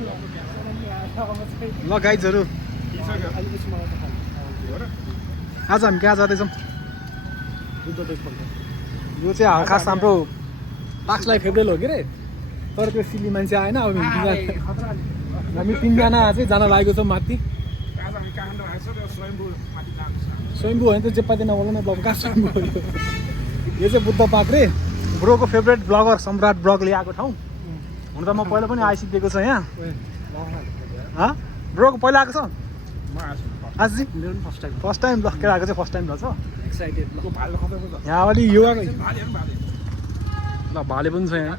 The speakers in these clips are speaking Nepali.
ल गाइजहरू आज हामी कहाँ जाँदैछौँ? यो चाहिँ हल्का हाम्रो पाक्सलाई फेब्रुअरी हो कि रे, तर त्यो सिली मान्छे आएन। अब हामी तिनजना चाहिँ जान लागेको छौँ माथि। स्वयम्भू होइन त जेपाती नबोल्नु न बाबु, कहाँ स्वयम्भू हो यो चाहिँ बुद्ध पार्क रे। ब्रोको फेभरेट ब्लगर सम्राट ब्लगले आएको ठाउँ। हुन त म पहिला पनि आइसकेको छ यहाँ। ब्रोको पहिला आएको छ आज फर्स्ट टाइम। ल केटाको चाहिँ फर्स्ट टाइम रहेछ। यहाँ अलि योगा ल भाले पनि छ यहाँ।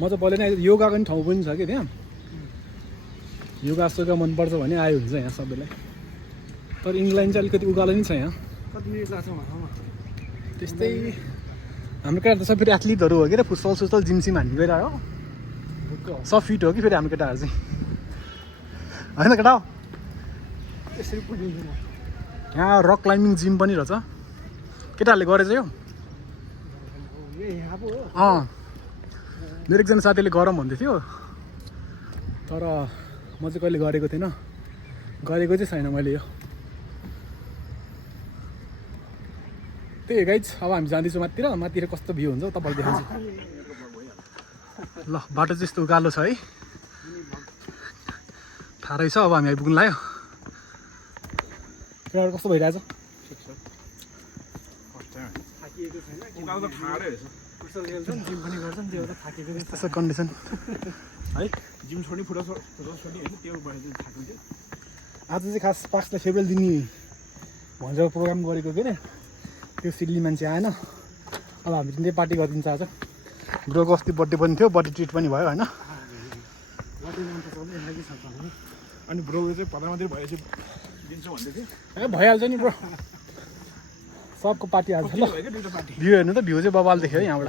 म चाहिँ पहिला नै योगाको पनि ठाउँ पनि छ कि त्यहाँ। योगा सोगा मनपर्छ भने आयो हुन्छ यहाँ सबैलाई। तर इङ्ल्यान्ड चाहिँ अलिकति उकालो नै छ यहाँ। त्यस्तै हाम्रो केटा त सब फेरि एथलिटहरू हो कि र, फुटबल सुटबल जिम सिम हामी गइरहेको सब फिट हो कि फेरि हाम्रो केटाहरू चाहिँ, होइन केटा हो? यहाँ रक क्लाइम्बिङ जिम पनि रहेछ। केटाहरूले गरेछ यो? मेरो एकजना साथीले गरौँ भन्दै थियो, तर म चाहिँ कहिले गरेको थिइनँ। गरेको चाहिँ छैन मैले यो। त्यही गाइज, अब हामी जाँदैछौँ माथितिर कस्तो भ्यू हुन्छ तपाईँले देखाउँछु। ल बाटो चाहिँ यस्तो उकालो छ है, थाहा रहेछ। अब हामी आइपुग्नु लाग्यो। केटाहरू कस्तो भइरहेछ? त्यस्तो कन्डिसन है। जिम छोड्ने फुटबल छोड्ने होइन, त्यो भएर चाहिँ थाकिन्छ। आज चाहिँ खास पाक्सलाई फेब्रुअरी दिने भनेर प्रोग्राम गरेको के अरे, त्यो सिल्ली मान्छे आएन। अब हामी तिनले पार्टी गरिदिन्छ आज। ब्रोको अस्ति बर्थडे पनि थियो, बर्थडे ट्रिट पनि भयो होइन। अनि ब्रोले चाहिँ प्रधानमन्त्री भएपछि दिन्छु भन्दै थियो। ए भइहाल्छ नि ब्रो, सबको पार्टी हाल्छ। ल भ्यू हेर्नु त, भ्यू चाहिँ बबाल देख्यो है यहाँबाट।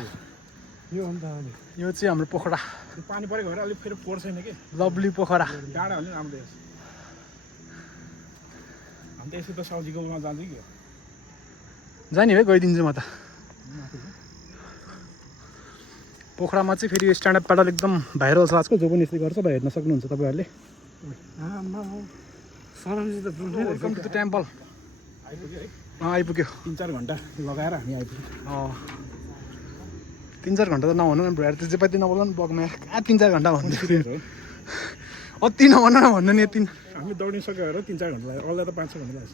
यो चाहिँ हाम्रो पोखरा, पानी परेको भएर अलिक फेरि पोहोर छैन कि, लभली पोखरा। डाँडा हो नि राम्रो देख्छ। हामी त यसो त सब्जीकोमा जान्छ कि जाने है, गइदिन्छु म त। पोखरामा चाहिँ फेरि स्ट्यान्डअप प्याडल एकदम भाइरल छ आजकल, जो पनि यसले गर्छ। हेर्न सक्नुहुन्छ तपाईँहरूले। Welcome to the temple. आइपुग्यो। 3-4 घन्टा लगाएर हामी आइपुग्यौँ। 3-4 घन्टा त नभन्नु न ब्रो, त्यो चाहिँ नबोल्नु नि बगमा। 3-4 घन्टा भन्नु अति नभन्नु न भन्नु नि। यति हामी दौडिसक्यो भएर 3-4 घन्टा लाग्यो, अरूलाई त 5-6 घन्टा लाग्छ।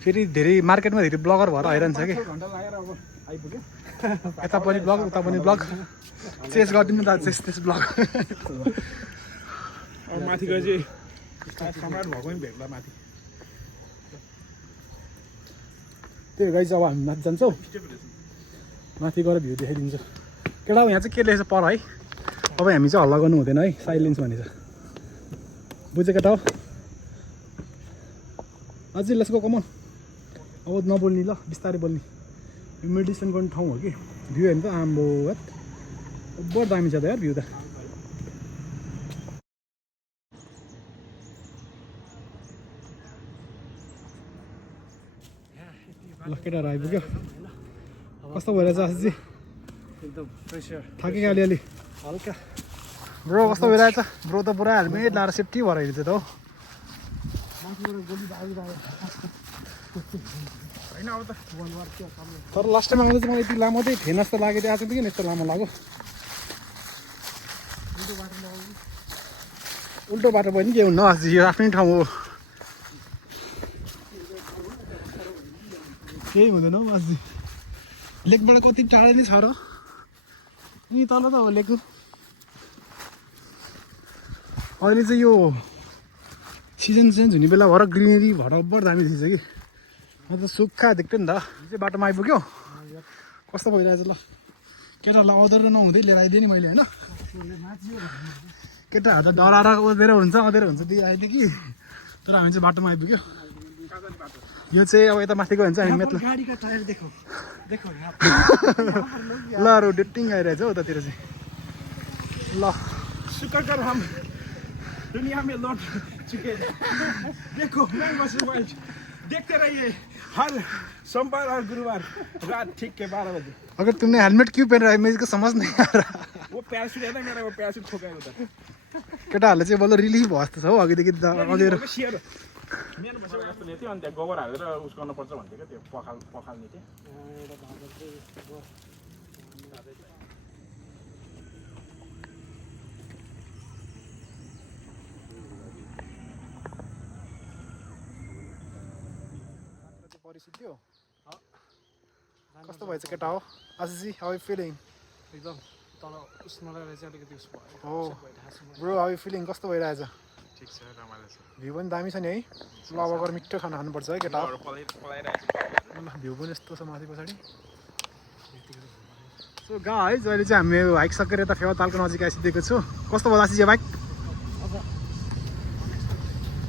फेरि धेरै मार्केटमा धेरै ब्लगर भएर हैरान छ कि। घन्टा लागेर अब आइपुग्यो। यता पनि ब्लग उता पनि ब्लग, चेस गरिदिनु त चेस ब्लग। अब माथि गए चाहिँ सम्राट भएको पनि भेट्ला माथि। त्यही गाइज, अब हामी माथि जान्छौँ। माथि गएर भ्यू देखाइदिन्छु। केटा यहाँ चाहिँ के लेखेछ पर है, अब हामी चाहिँ हल्ला गर्नु हुँदैन है, साइलेन्स भनेछ। बुझ्यो केटा हो? अझै लेट्स गो, कम अन। अब नबोल्ने, ल बिस्तारै बोल्ने। यो मेडिटेसन गर्ने ठाउँ हो कि। भ्यू हेर्नु त आम्बो, बहुत दामी छ त यार भ्यू त। ल केटाहरू आइपुग्यो। कस्तो भइरहेछ आशिषजी? एकदम फ्रेस एयर। थाकेको अलिअलि हल्का। ब्रो कस्तो भइरहेछ? ब्रो त पुरा हेलमेट लाएर सेफ्टी भएर हिँड्छ त हो। होइन अब त तर लास्ट टाइम आउँदा चाहिँ मलाई यति लामो चाहिँ थिएन जस्तो लागेको थियो। आज चाहिँ किन यस्तो लामो लाग्यो? उल्टो बाटो पनि के हुन्न आज, यो आफ्नै ठाउँ हो। केही हुँदैन हौ आज। लेकबाट कति टाढा नै छ र, यहीँ तल त हो लेक। अहिले चाहिँ यो सिजन चेन्ज हुने बेला भएर ग्रिनेरी भएर बढ दामी देखिन्छ कि। म त सुक्खा देख्थेँ नि त। चाहिँ बाटोमा आइपुग्यो। कस्तो भइरहेछ ल? केटाहरूलाई अँधेरो नहुँदै लिएर आइदिएँ नि मैले होइन। केटाहरू त डराएर अँधेरो हुन्छ त्यही आइदिएँ कि। तर हामी चाहिँ बाटोमा आइपुग्यो। यो चाहिँ अब यता माथि गयो भने चाहिँ हामी मेटल गाडीको टायर देखो ल रोड डेटिङ आइरहेछ हौ उतातिर चाहिँ। ल शुक्र कर हम दुनिया में लौट चुके हैं। देखो मैं बस मोबाइल देखते रहिए हर सोमवार और गुरुवार रात ठीक के 12 बजे। अगर तुमने हेलमेट क्यों पहन रहा है मेरे को समझ नहीं आ रहा। वो प्यारासुट हेर्दा मेरो प्यारासुट ठोकायो त केटाहरूले चाहिँ बल्ल रिलिफ भयो जस्तो छ हौ अघिदेखि अघिर सियर मेन भइसक्यो यस्तो थियो अनि त्यहाँ गोबर हालेर उस गर्नुपर्छ भन्थ्यो क्या त्यो पखाल्ने थियो परिसिद्धियो कस्तो भएछ केटा हो आशिषी हाउ यु फिलिङ एकदम तल उष्णलाई चाहिँ अलिकति उस भयो हो ब्रो हाउ यु फिलिङ कस्तो भइरहेछ ठिक छ रमाइलो छ भ्यू पनि दामी छ नि है ल अब गएर मिठो खाना खानुपर्छ है केटा अरू पलाइरहेको ल भ्यू पनि यस्तो छ माथि पछाडि सो गाइज अहिले चाहिँ हामी हाइक सकेर यता फेवातालको नजिक आइसकेको छु कस्तो भयो आशिषी बाइक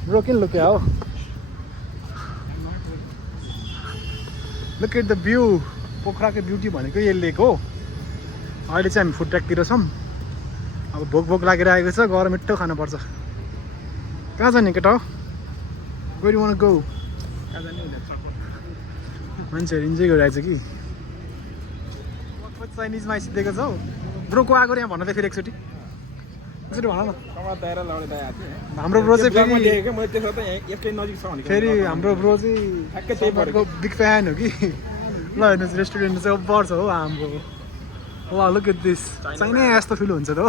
ब्रो किन लुक्यो हो लुक एट द भ्यू पोखराको ब्युटी भनेको यो लेक हो अहिले चाहिँ हामी फुड ट्र्याकतिर छौँ अब भोक लागिरहेको छ गएर मिठो खानुपर्छ कहाँ जाने केटा हो गएर वान गो मान्छेहरू इन्जोय गरिरहेछ कि चाइनिजमा आइसिकेको छ हौ ब्रोको आएको यहाँ भन्नु त फेरि एकचोटि एकचोटि भन न हाम्रो ब्रो चाहिँ फेरि हाम्रो ब्रो चाहिँ बिग फ्यान हो कि ल हेर्नुहोस् रेस्टुरेन्ट चाहिँ ओभर छ हौ हाम्रो वा लुक एट दिस चाइना जस्तो फिल हुन्छ त हो